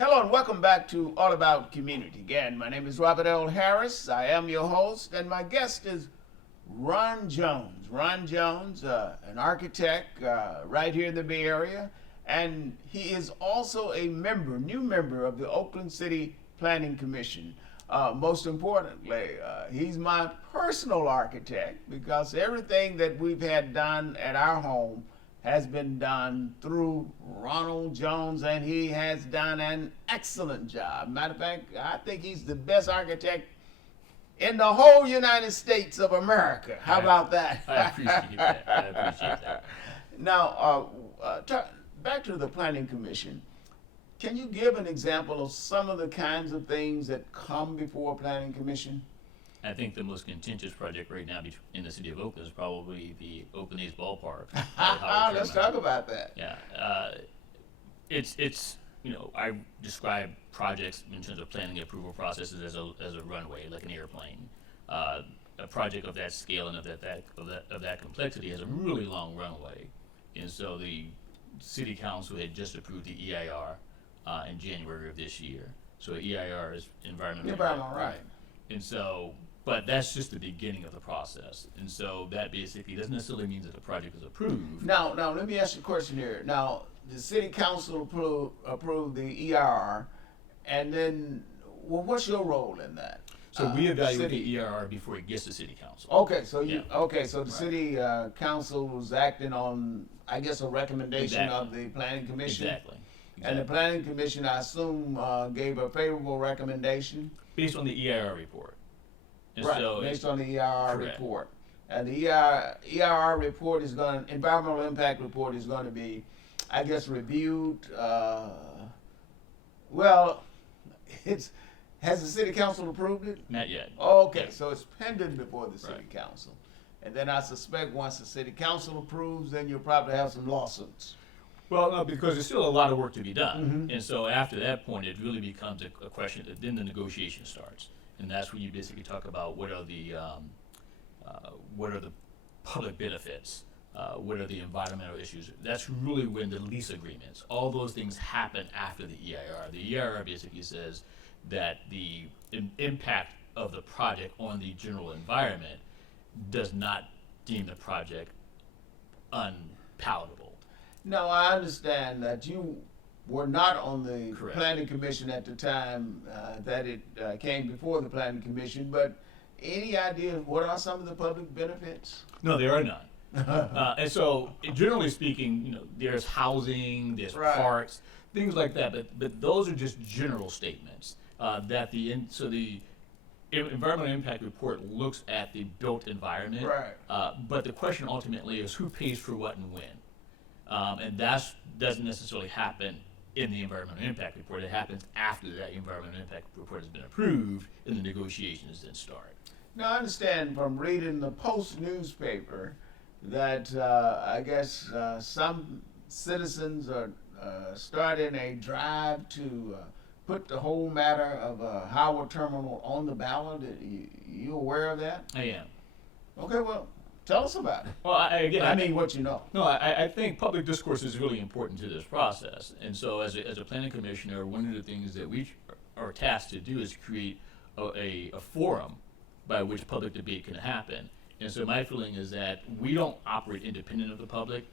Hello and welcome back to All About Community. Again, my name is Robert L. Harris. I am your host, and my guest is Ron Jones. Ron Jones, an architect right here in the Bay Area, and he is also a new member of the Oakland City Planning Commission. Most importantly, he's my personal architect because everything that we've had done at our home has been done through Ronald Jones, and he has done an excellent job. Matter of fact, I think he's the best architect in the whole United States of America. How about that? I appreciate that. Now, back to the Planning Commission. Can you give an example of some of the kinds of things that come before a Planning Commission? I think the most contentious project right now in the city of Oakland is probably the Oakland A's ballpark. Let's talk about that. Yeah, it's I describe projects in terms of planning approval processes as a runway, like an airplane. A project of that scale and of that complexity has a really long runway, and so the city council had just approved the EIR in January of this year. So EIR is environmental right. And so, but that's just the beginning of the process. And so that basically doesn't necessarily mean that the project is approved. Now, let me ask you a question here. Now, the city council approved the EIR, and then, well, what's your role in that? So we evaluate the EIR before it gets to city council. Okay, so the city council was acting on, I guess, a recommendation of the planning commission. Exactly. And the planning commission, I assume, gave a favorable recommendation. Based on the EIR report. And right, so based on the EIR correct. report. And the EIR report environmental impact report is going to be, I guess, reviewed. Has the city council approved it? Not yet. Okay, Yeah. so it's pending before the city Right. council. And then I suspect once the city council approves, then you'll probably have some lawsuits. Well, no, because there's still a lot of work to be done. And so after that point, it really becomes a question that then the negotiation starts. And that's when you basically talk about what are the public benefits, what are the environmental issues. That's really when the lease agreements, all those things happen after the EIR. The EIR basically says that the impact of the project on the general environment does not deem the project unpalatable. Now, I understand that you were not on the Correct. Planning commission at the time that it came before the planning commission, but any idea of what are some of the public benefits? No, there are none. And so, generally speaking, there's housing, there's Right. parks, things like that. But those are just general statements that the environmental impact report looks at the built environment. Right. But the question ultimately is who pays for what and when, and that doesn't necessarily happen in the environmental impact report. It happens after that environmental impact report has been approved, and the negotiations then start. Now, I understand from reading the Post newspaper that I guess some citizens are starting a drive to put the whole matter of Howard Terminal on the ballot. You aware of that? I am. Okay, well, tell us about it. Well, I mean what you know. No, I think public discourse is really important to this process. And so as a planning commissioner, one of the things that we are tasked to do is create a forum by which public debate can happen. And so my feeling is that we don't operate independent of the public.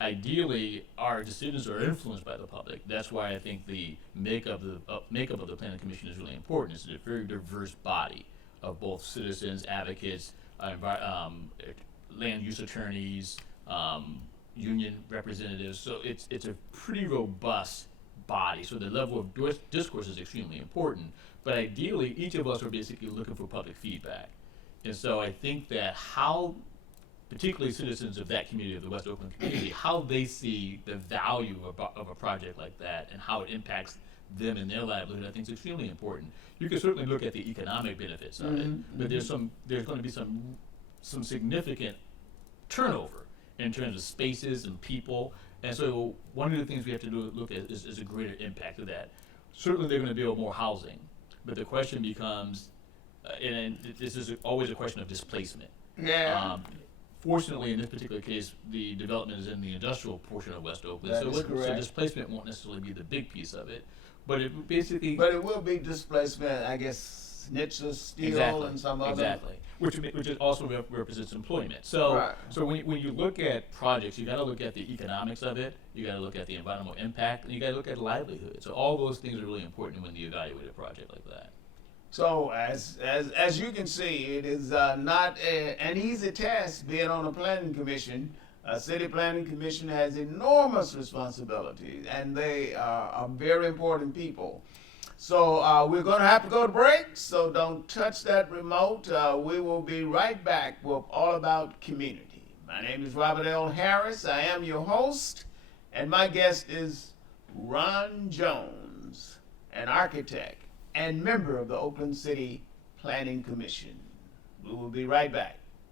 Ideally, our decisions are influenced by the public. That's why I think the makeup of the planning commission is really important. It's a very diverse body of both citizens, advocates, land use attorneys, union representatives. So it's a pretty robust body. So the level of discourse is extremely important. But ideally, each of us are basically looking for public feedback. And so I think that how, particularly citizens of that community, of the West Oakland community, how they see the value of a project like that and how it impacts them in their livelihood, I think is extremely important. You can certainly look at the economic benefits of it, but there's going to be some significant turnover in terms of spaces and people. And so one of the things we have to look at is a greater impact of that. Certainly they're going to build more housing, but the question becomes, and this is always a question of displacement. Yeah. Fortunately, in this particular case, the development is in the industrial portion of West Oakland, That so, is so correct. displacement won't necessarily be the big piece of it. But it basically But it will be displacement, I guess, Nitsa Steel exactly and some other. exactly, which is also represents employment. So Right. so when you look at projects, you got to look at the economics of it, you got to look at the environmental impact, and you got to look at livelihood. So all those things are really important when you evaluate a project like that. So as you can see, it is not an easy task being on a planning commission. A city planning commission has enormous responsibilities, and they are very important people. So we're going to have to go to break, so don't touch that remote. We will be right back with All About Community. My name is Robert L. Harris. I am your host, and my guest is Ron Jones, an architect and member of the Oakland City Planning Commission. We will be right back.